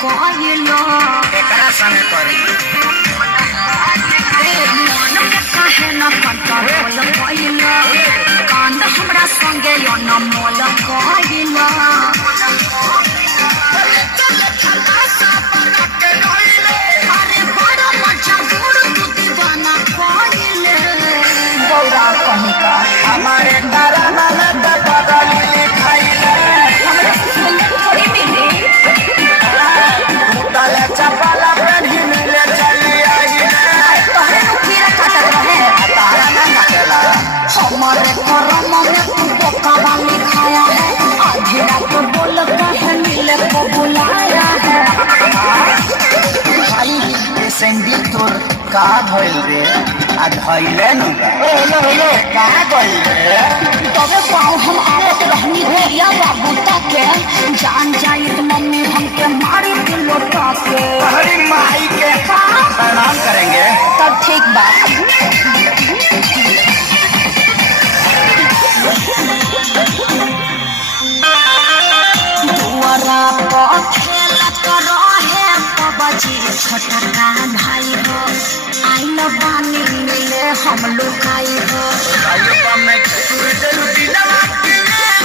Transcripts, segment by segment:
कहलो एकरा संगे करी मन के काहे न कंट्रोल कहलो कांड हमरा संगे अनमोल कहलो अरे बड़ा मजा गुड़ तू दीवाना कहले गौरा कहीं का हमारे तारा मन बदली खाइले हमरा सुंदर थोड़ी मिली मुतले चपला पेढ़ी मिले चली आइले तोहरे नुकीरा काटत रहे तारा ना काटेला हमारे करम में तू बोका वाली खाया है आधी रात बोल कहे मिले को बुलाया है भाई ये संगीत तोर का भइल रे आ धइले नु हेलो का गइल रे तबे पाँव हम आवत रहनी भेड़िया बाबू तके जान जाई मम्मी हमके मारी दिलो तके हरी माई के प्रणाम करेंगे तब ठीक बात दुआरा पर खेलत रहे पबजी छोटा का भाई हो आइल बानी मिले हम लोग आई हो आयो कम में दिल दिलवा के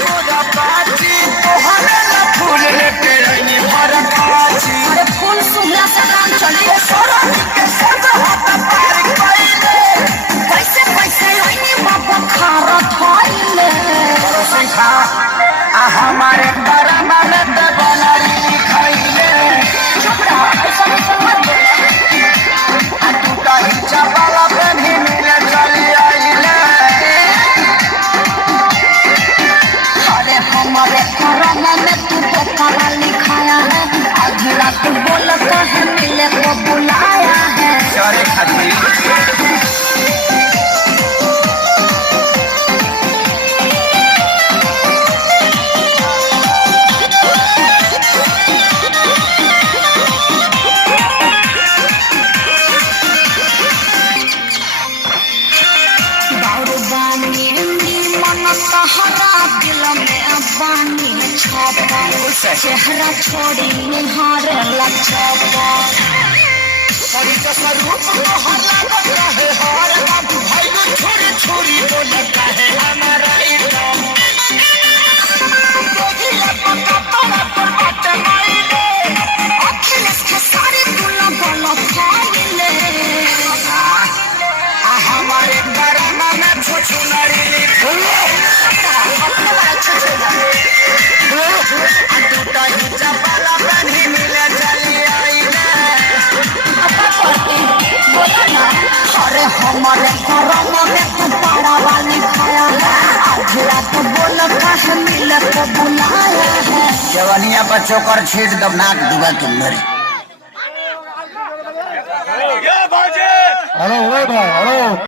मोरा बाजी तोहरे ना फूल लेके रही भरत आजी अरे फूल सुहला से काम चली सोरा के संग हाथ पार कइले कैसे कैसे आईनी बाबा खारत होइले सिखा आ हमारे तारा मन बनरी खाइले चुप रहो ऐसा ऐसा मत बोलो आ तू कहीं चपला पेढ़ी मिले चली आइले अरे हमारे करम में तू बोका वाली खाया है आधी रात बोल कहे मिले को बुलाया है चरे खातिर बाउर बानी मन तहरा दिल में बानी छापा चेहरा छोड़ी निहार लचपा परी का स्वरूप हल्ला कर रहे हर बाबू भाई को छोरी छोरी बोल रहे हमारा इधर दोगिया पक्का पड़ा पर बात माइले अखिलेश के सारे तुला बोलो खाइले हमारे घराना में छुछु नरी अपने वाला छोड़ तू तो ही चपला पेढ़ी मिले चली आइले बोला ना अरे हमारे करम में तू पारा वाली खाया है आधी रात बोल कहे मिले को बुलाया है जवनिया बच्चों कर छीट दब नाक डूबा के मरी हेलो भाई हेलो